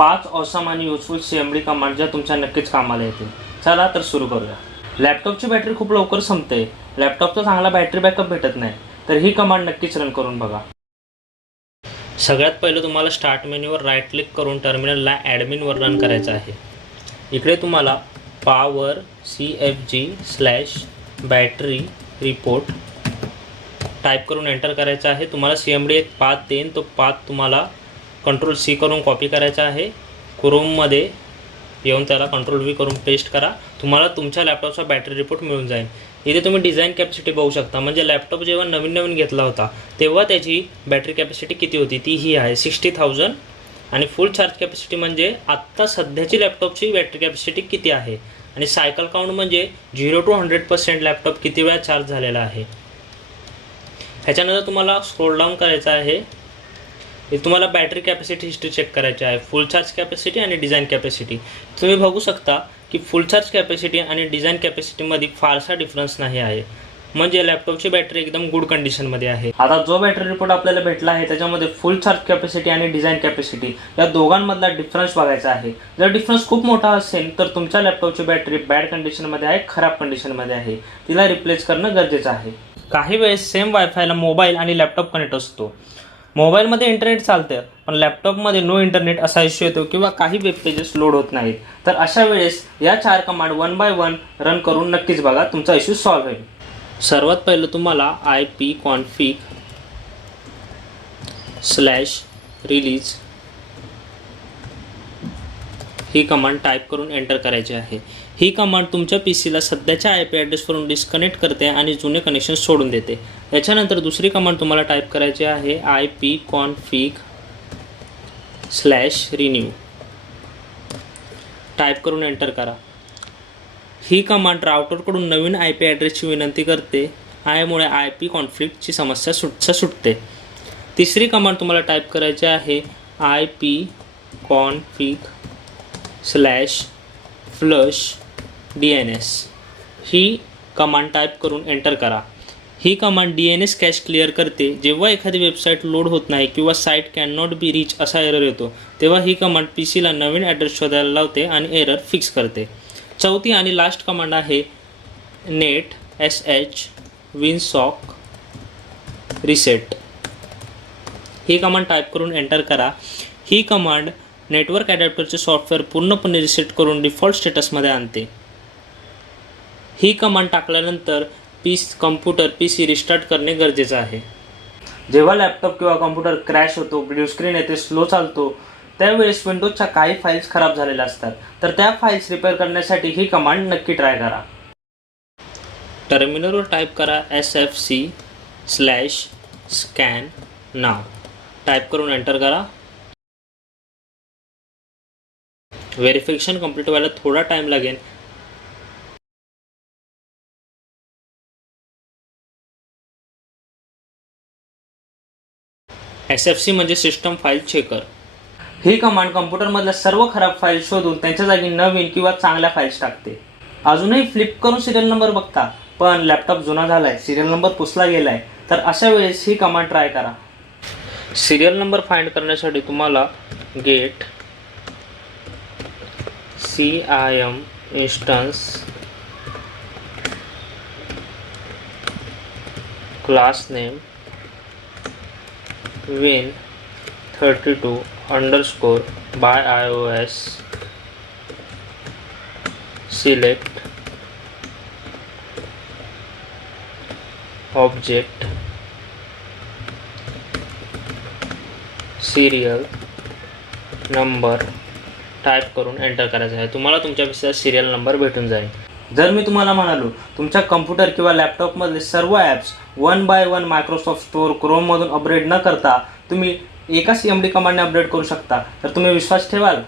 5 awesome आणि useful CMD command ज्या तुमच्या नक्कीच कामाला येतील। चला तर सुरू करूया। लॅपटॉपची बॅटरी खूप लवकर संपते, लॅपटॉपचा चांगला बॅटरी बॅकअप भेटत नाही, तर ही कमांड नक्कीच रन करून बघा। सगळ्यात पहिलं तुम्हाला स्टार्ट मेन्यूवर राईट क्लिक करून टर्मिनलला ॲडमिनवर रन करायचं आहे। इकडे तुम्हाला पॉवर cfg/बॅटरी रिपोर्ट टाईप करून एंटर करायचं आहे। तुम्हाला CMD एक पाथ देईन, तो पाथ तुम्हाला Ctrl+C करून कॉपी करायचा आहे। क्रोममध्ये येऊन त्याला Ctrl+V करून पेस्ट करा, तुम्हाला तुमच्या लॅपटॉपचा बॅटरी रिपोर्ट मिळून जाईल। इथे तुम्ही डिझाईन कॅपॅसिटी बघू शकता, म्हणजे लॅपटॉप जेव्हा नवीन घेतला होता तेव्हा त्याची बॅटरी कॅपॅसिटी किती होती, ती ही आहे 60,000। आणि फुल चार्ज कॅपॅसिटी म्हणजे आत्ता सध्याची लॅपटॉपची बॅटरी कॅपॅसिटी किती आहे, आणि सायकल काउंट म्हणजे 0 to 100% लॅपटॉप किती वेळा चार्ज झालेला आहे। ह्याच्यानंतर तुम्हाला स्क्रोल डाऊन करायचं आहे। तुम्हाला बॅटरी कॅपॅसिटी हिस्ट्री चेक करायची आहे, फुल चार्ज कॅपॅसिटी आणि डिझाईन कॅपॅसिटी। तुम्ही बघू शकता की फुल चार्ज कॅपॅसिटी आणि डिझाईन कॅपॅसिटीमध्ये फारसा डिफरन्स नाही आहे, म्हणजे लॅपटॉपची बॅटरी एकदम गुड कंडिशनमध्ये आहे। आता जो बॅटरी रिपोर्ट आपल्याला भेटला आहे त्याच्यामध्ये फुल चार्ज कॅपॅसिटी आणि डिझाईन कॅपॅसिटी या दोघांमधला डिफरन्स बघायचा आहे। जर डिफरन्स खूप मोठा असेल तर तुमच्या लॅपटॉपची बॅटरी बॅड कंडिशनमध्ये आहे, खराब कंडिशनमध्ये आहे, तिला रिप्लेस करणं गरजेचं आहे। काही वेळेस सेम वायफायला मोबाईल आणि लॅपटॉप कनेक्ट असतो, मोबाईलमध्ये इंटरनेट चालतं पण लॅपटॉपमध्ये नो इंटरनेट असा इश्यू येतो किंवा काही वेब पेजेस लोड होत नाहीत, तर अशा वेळेस या 4 कमांड 1 by 1 रन करून नक्कीच बघा, तुमचा इश्यू सॉल्व्ह होईल। सर्वात पहिलं तुम्हाला ipconfig/release ही कमांड टाईप करून एंटर करायची आहे। ही कमांड तुमच्या PCला सध्याच्या IP ॲड्रेसवरून डिस्कनेक्ट करते आणि जुने कनेक्शन सोडून देते। याच्यानंतर दुसरी कमांड तुम्हाला टाईप करायची आहे ipconfig/renew टाईप करून एंटर करा। ही कमांड राउटरकडून नवीन IP ॲड्रेसची विनंती करते, यामुळे IP कॉन्फ्लिक्टची समस्या सुटते। तिसरी कमांड तुम्हाला टाईप करायची आहे ipconfig/flushdns ही कमांड टाईप करून एंटर करा। ही कमांड DNS कॅश क्लिअर करते। जेव्हा एखादी वेबसाईट लोड होत नाही किंवा site can not be reach असा एरर येतो, तेव्हा ही कमांड PCला नवीन ॲड्रेस शोधायला लावते आणि एरर फिक्स करते। चौथी आणि लास्ट कमांड आहे netsh winsock reset ही कमांड टाईप करून एंटर करा। ही कमांड नेटवर्क ॲडॅप्टरचे सॉफ्टवेअर पूर्णपणे रिसेट करून डिफॉल्ट स्टेटसमध्ये आणते। ही कमांड टाकल्यानंतर कम्प्युटर PC रिस्टार्ट करणे गरजेचं आहे। जेव्हा लॅपटॉप किंवा कम्प्युटर क्रॅश होतो, ब्लू स्क्रीन येते, स्लो चालतो, त्यावेळेस विंडोजच्या काही फाईल्स खराब झालेल्या असतात, तर त्या फाईल्स रिपेअर करण्यासाठी ही कमांड नक्की ट्राय करा। टर्मिनलवर टाईप करा sfc/scannow टाईप करून एंटर करा। व्हेरिफिकेशन कंप्लीट व्हायला थोडा टाईम लागेल। SFC म्हणजे सिस्टम फाईल चेकर। ही कमांड कम्प्युटरमधल्या सर्व खराब फाईल शोधून त्यांच्या जागी नवीन किंवा चांगल्या फाईल्स टाकते। अजूनही फ्लिप करून सिरियल नंबर बघता पण लॅपटॉप जुना झालाय, सिरियल नंबर पुसला गेलाय, तर अशा वेळेस ही कमांड ट्राय करा। सिरियल नंबर फाइंड करण्यासाठी तुम्हाला gate CIM instance class name win32_by iOS select object serial number type करून एंटर करायचं आहे। तुम्हाला तुमच्या PCचा सिरियल नंबर भेटून जाईल। जर मी तुम्हाला म्हणालो तुमच्या कम्प्युटर किंवा लॅपटॉपमधले सर्व ॲप्स 1 by 1 मायक्रोसॉफ्ट स्टोअर क्रोममधून अपग्रेड न करता तुम्ही एका CMD कमांडने अपडेट करू शकता, तर तुम्ही विश्वास ठेवाल?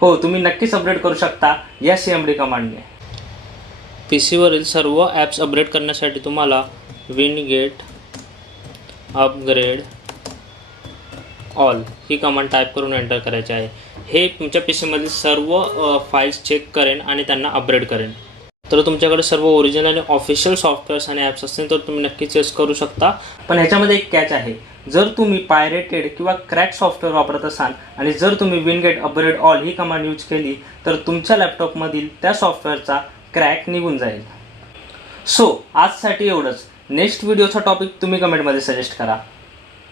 हो, तुम्ही नक्कीच अपडेट करू शकता या CMD कमांडने। PCवरील सर्व ॲप्स अपडेट करण्यासाठी तुम्हाला winget upgrade all he command type करून एंटर करायची आहे। हे तुमच्या PCमधील सर्व फाईल्स चेक करेन आणि त्यांना अपग्रेड करेन। तर तुमच्याकडे सर्व ओरिजिनल आणि ऑफिशियल सॉफ्टवेअर्स आणि ॲप्स असतील तर तुम्ही नक्कीच यूज करू शकता, पण ह्याच्यामध्ये एक कॅच आहे। जर तुम्ही पायरेटेड किंवा क्रॅक सॉफ्टवेअर वापरत असाल आणि जर तुम्ही Wingate upgrade all he command use केली तर तुमच्या लॅपटॉपमधील त्या सॉफ्टवेअरचा क्रॅक निघून जाईल. सो आजसाठी एवढंच. नेक्स्ट व्हिडिओचा टॉपिक तुम्ही कमेंटमध्ये सजेस्ट करा.